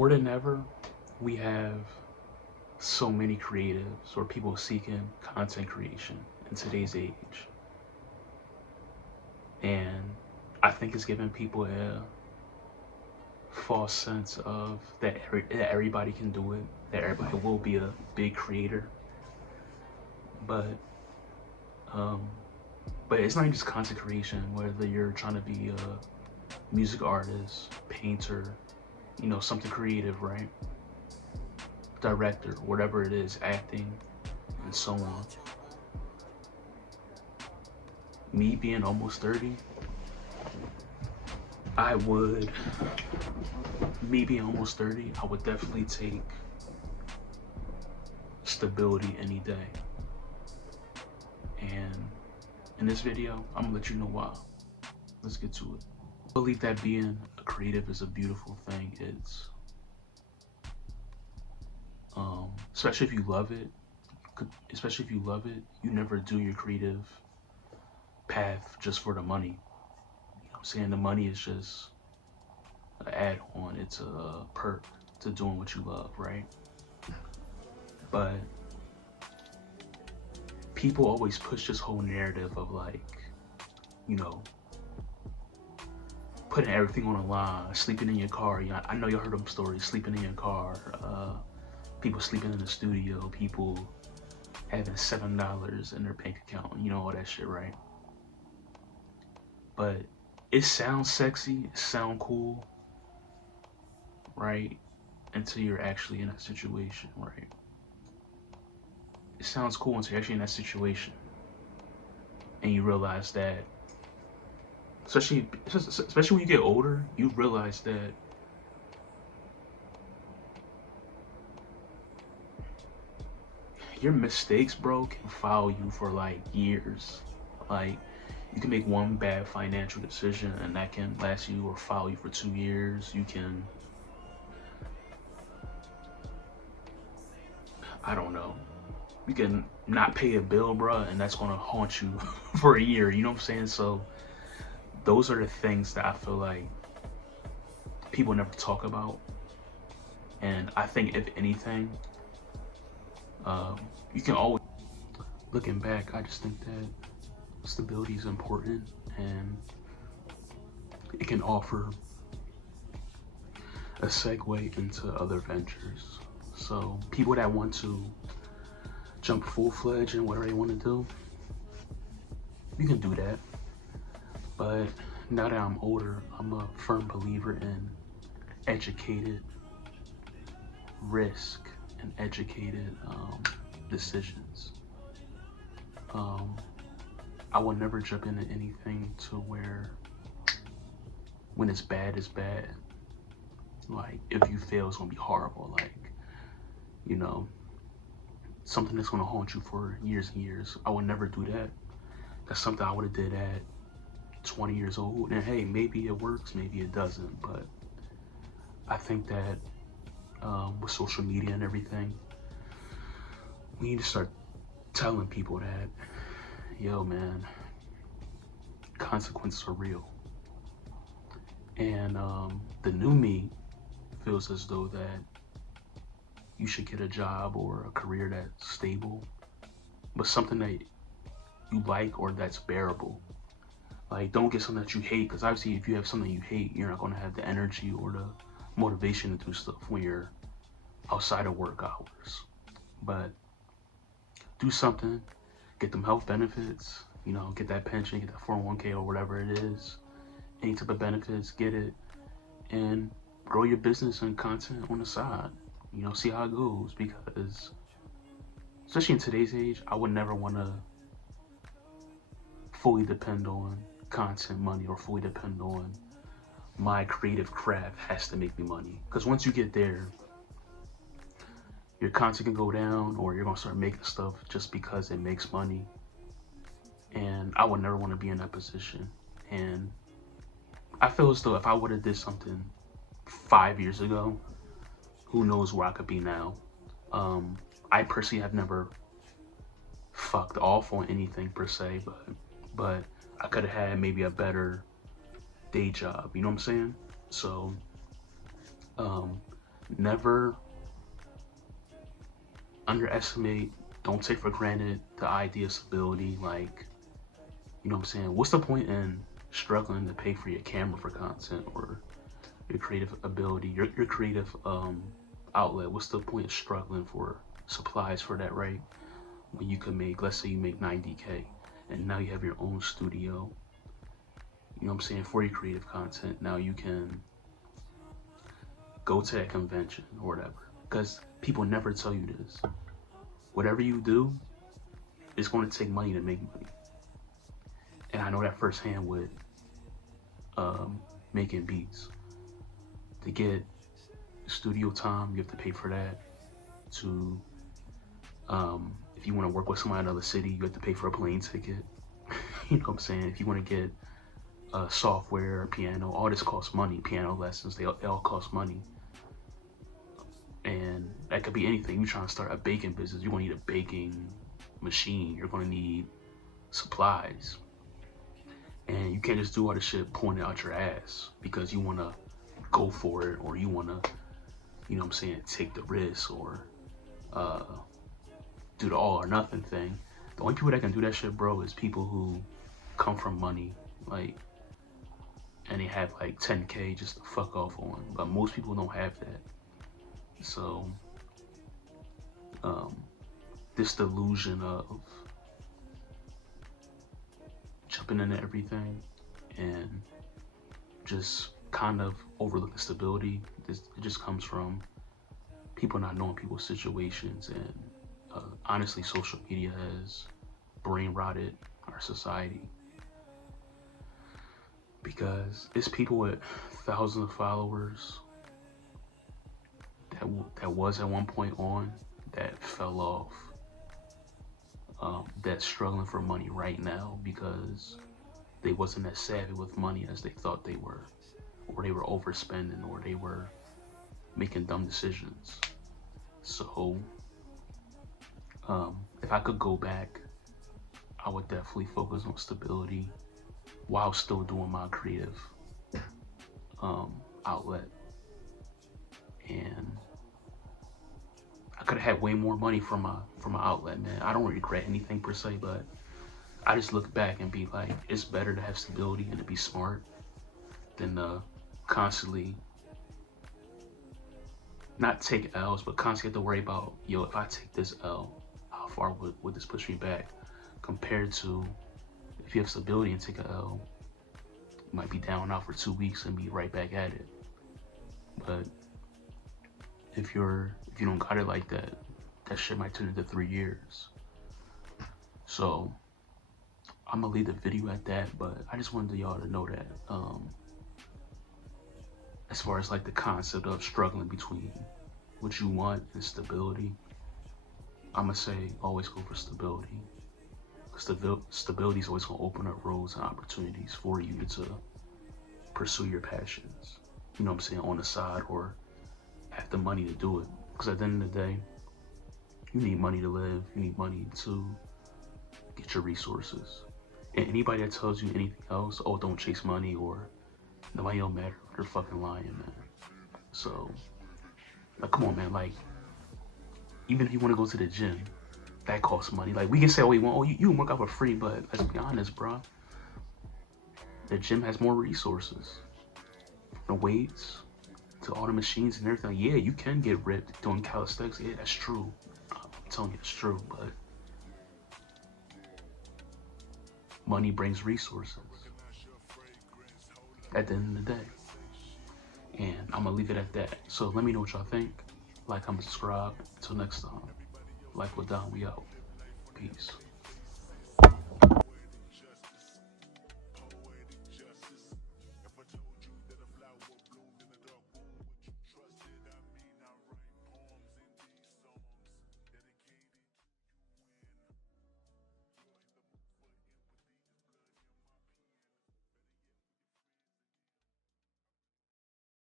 more than ever, we have so many creatives or people seeking content creation in today's age. And I think it's giving people a false sense of that everybody can do it, that everybody will be a big creator. But um, but it's not just content creation. Whether you're trying to be a music artist, painter, something creative, right? Director, whatever it is, acting, and so on. Me being almost 30, I would, me being almost 30, I would definitely take stability any day. And in this video, I'm gonna let you know why. Let's get to it. I believe that being a creative is a beautiful thing. It's, especially if you love it, you never do your creative path just for the money. You know what I'm saying? The money is just an add-on. It's a perk to doing what you love, right? But people always push this whole narrative of like, you know, putting everything on the line, sleeping in your car. I know you heard them stories, sleeping in your car, people sleeping in the studio, people having $7 in their bank account, all that shit, right? But it sounds sexy, it sounds cool, right? Until you're actually in that situation, right? It sounds cool until you're actually in that situation. And you realize that, especially when you get older, you realize that your mistakes, bro, can follow you for like years. Like, you can make one bad financial decision and that can last you or follow you for 2 years. You can, I don't know, you can not pay a bill, bro, and that's gonna haunt you for a year. You know what I'm saying? So those are the things that I feel like people never talk about. And I think if anything, you can always, looking back, I just think that stability is important and it can offer a segue into other ventures. So people that want to jump full-fledged in whatever they want to do, you can do that. But now that I'm older, I'm a firm believer in educated risk and educated decisions. I will never jump into anything to where when it's bad, it's bad. Like, if you fail, it's gonna be horrible. Like, something that's gonna haunt you for years and years. I would never do that. That's something I would have did at 20 years old. And hey, maybe it works, maybe it doesn't. But I think that with social media and everything, we need to start telling people that, yo, man, consequences are real. And the new me feels as though that you should get a job or a career that's stable, but something that you like or that's bearable. Like, don't get something that you hate, because obviously if you have something you hate, you're not going to have the energy or the motivation to do stuff when you're outside of work hours. But do something, get them health benefits, get that pension, get that 401k or whatever it is, any type of benefits, get it, and grow your business and content on the side. See how it goes, because especially in today's age, I would never want to fully depend on content money or fully depend on my creative craft has to make me money. Because once you get there, your content can go down or you're going to start making stuff just because it makes money. And I would never want to be in that position. And I feel as though if I would have did something 5 years ago, who knows where I could be now. I personally have never fucked off on anything per se, but I could have had maybe a better day job, you know what I'm saying? So never underestimate, don't take for granted the idea of stability. Like, you know what I'm saying? What's the point in struggling to pay for your camera for content or your creative ability, your creative outlet? What's the point of struggling for supplies for that, right? When you could make, let's say you make 90K and now you have your own studio, you know what I'm saying, for your creative content. Now you can go to that convention or whatever. Because people never tell you this. Whatever you do, it's going to take money to make money. And I know that firsthand with making beats. To get studio time, you have to pay for that. To if you want to work with somebody in another city, you have to pay for a plane ticket. You know what I'm saying? If you want to get software, piano, all this costs money. Piano lessons, they all cost money. And that could be anything. You're trying to start a baking business, you're going to need a baking machine. You're going to need supplies. And you can't just do all this shit pointing out your ass because you want to go for it, or you want to, you know what I'm saying, take the risk, or do the all or nothing thing. The only people that can do that shit, bro, is people who come from money, like, and they have like 10K just to fuck off on. But most people don't have that. So this delusion of jumping into everything and just kind of overlooking stability, it just comes from people not knowing people's situations. And honestly, social media has brain rotted our society, because it's people with thousands of followers that was at one point on, that fell off, that's struggling for money right now because they wasn't as savvy with money as they thought they were, or they were overspending, or they were making dumb decisions. So if I could go back, I would definitely focus on stability while still doing my creative outlet. And I could have had way more money from my outlet, man. I don't regret anything per se, but I just look back and be like, it's better to have stability and to be smart than constantly not take L's, but constantly have to worry about, yo, if I take this L, how far would this push me back? Compared to if you have stability and take a L, you might be down and out for 2 weeks and be right back at it. But if you don't got it like that, that shit might turn into 3 years. So I'm gonna leave the video at that, but I just wanted y'all to know that as far as like the concept of struggling between what you want and stability, I'm gonna say always go for stability. Stability is always gonna open up roads and opportunities for you to pursue your passions, you know what I'm saying, on the side, or have the money to do it. Because at the end of the day, you need money to live, you need money to get your resources. And anybody that tells you anything else, oh, don't chase money, or the money don't matter, they're fucking lying, man. So, like, come on, man. Like, even if you want to go to the gym, that costs money. Like, we can say, oh, you can work out for free, but let's be honest, bro. The gym has more resources. From the weights to all the machines and everything. Yeah, you can get ripped doing calisthenics. Yeah, that's true. I'm telling you, it's true, but money brings resources at the end of the day. And I'm gonna leave it at that. So let me know what y'all think. Like, comment, subscribe. Until next time. Life will down, we out. Peace.